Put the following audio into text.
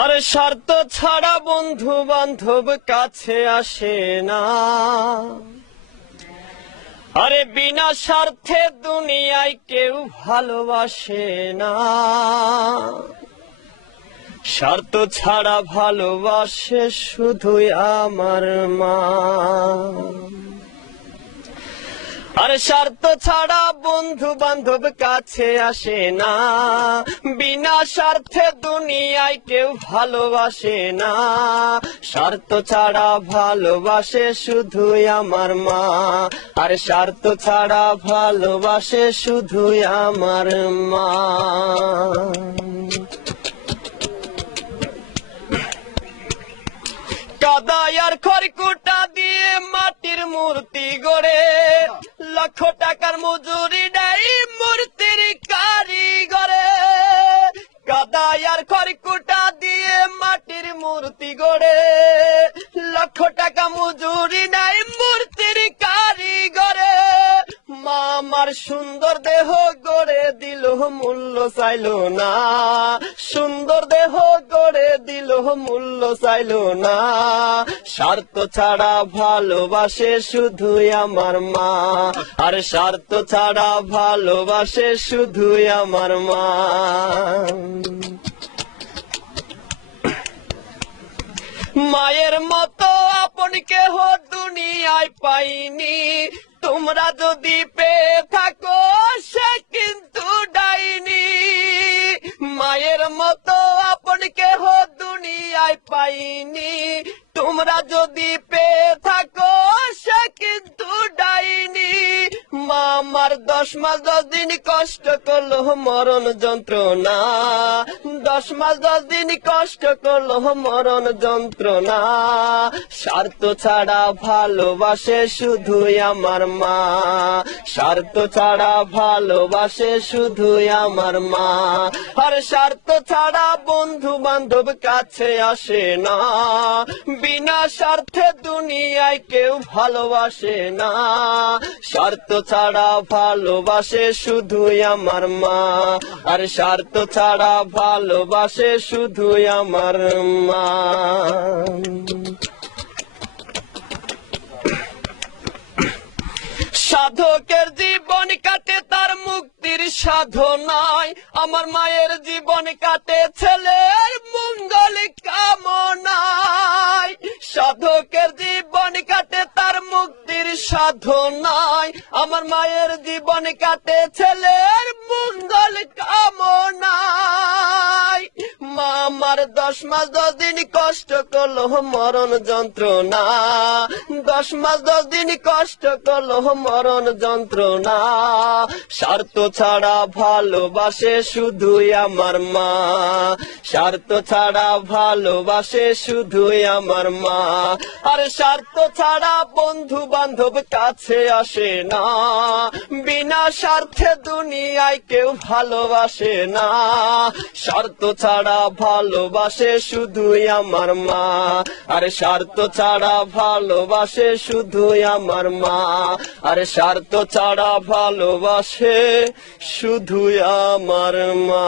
আরে স্বার্থ ছাড়া বন্ধু বান্ধব কাছে আসে না। আরে বিনা স্বার্থে দুনিয়ায় কেউ ভালোবাসে না। স্বার্থ ছাড়া ভালোবাসে শুধুই আমার মা। আরে স্বার্থ ছাড়া বন্ধু বান্ধব কাছে আসে না। বিনা স্বার্থে দুনিয়ায় কেউ ভালোবাসে না। স্বার্থ ছাড়া ভালোবাসে শুধুই আমার মা। আরে স্বার্থ ছাড়া ভালোবাসে শুধুই আমার মা। কাদায় আর খড়কুটা দিয়ে মাটির মূর্তি গড়ে, লক্ষ টাকার মজুরি দেয় মূর্তির কারিগরে। কাদায় আর খড়কুটা দিয়ে মাটির মূর্তি গড়ে, লক্ষ টাকা মজুরি নেয় মূর্তির কারিগরে। মা আমার সুন্দর দেহ গড়ে দিল মূল্য চাইল না। সুন্দর দেহ গড়ে দিল মূল্য চাইল না। স্বার্থ ছাড়া ভালোবাসে শুধুই আমার মা। আর স্বার্থ ছাড়া ভালোবাসে শুধুই আমার মা। মায়ের মতো আপন কেহ দুনিয়ায় পাইনি। তোমরা যদি পেয়ে থাকো সে কিন্তু ডাইনি। মায়ের মতো আপন কেহ দুনিয়ায় পাইনি। তোমরা যদি পেয়ে থাকো সে কিন্তু ডাইনি। মা আমার 10 মাস 10 দিন কষ্ট করলো মরণ যন্ত্রণা। 10 মাস 10 দিন কষ্ট করলো মরণ যন্ত্রণা। স্বার্থ ছাড়া ভালোবাসে শুধুই আমার মা। স্বার্থ ছাড়া ভালোবাসে শুধুই আমার মা। আর স্বার্থ ছাড়া বন্ধু বান্ধব কাছে আসে না। বিনা স্বার্থে দুনিয়ায় কেউ ভালোবাসে না। স্বার্থ ছাড়া ভালোবাসে শুধুই আমার মা। আর স্বার্থ ছাড়া ভালোবাসে শুধুই আমার মা। সাধকের জীবন কাটে তার মুক্তির সাধনায়। আমার মায়ের জীবন কাটে ছেলের মঙ্গল কামনায়। সাধকের জীবন কাটে তার মুক্তির সাধনায়। আমার মায়ের জীবন কাটে ছেলের মঙ্গল কামনায়। মা আমার 10 মাস 10 দিন কষ্ট করলো মরণ যন্ত্রণা। 10 মাস 10 দিন কষ্ট করলো মরণ যন্ত্রণা। স্বার্থ ছাড়া ভালোবাসে শুধুই আমার মা। স্বার্থ ছাড়া ভালোবাসে শুধুই আমার মা। আর স্বার্থ ছাড়া বন্ধু বান্ধব কাছে আসে না। বিনা স্বার্থে দুনিয়ায় কেউ ভালোবাসে না। স্বার্থ ছাড়া ভালোবাসে শুধুই আমার মা। আর স্বার্থ ছাড়া ভালোবাসে শুধুই আমার মা। আর স্বার্থ ছাড়া ভালোবাসে শুধুই আমার মা।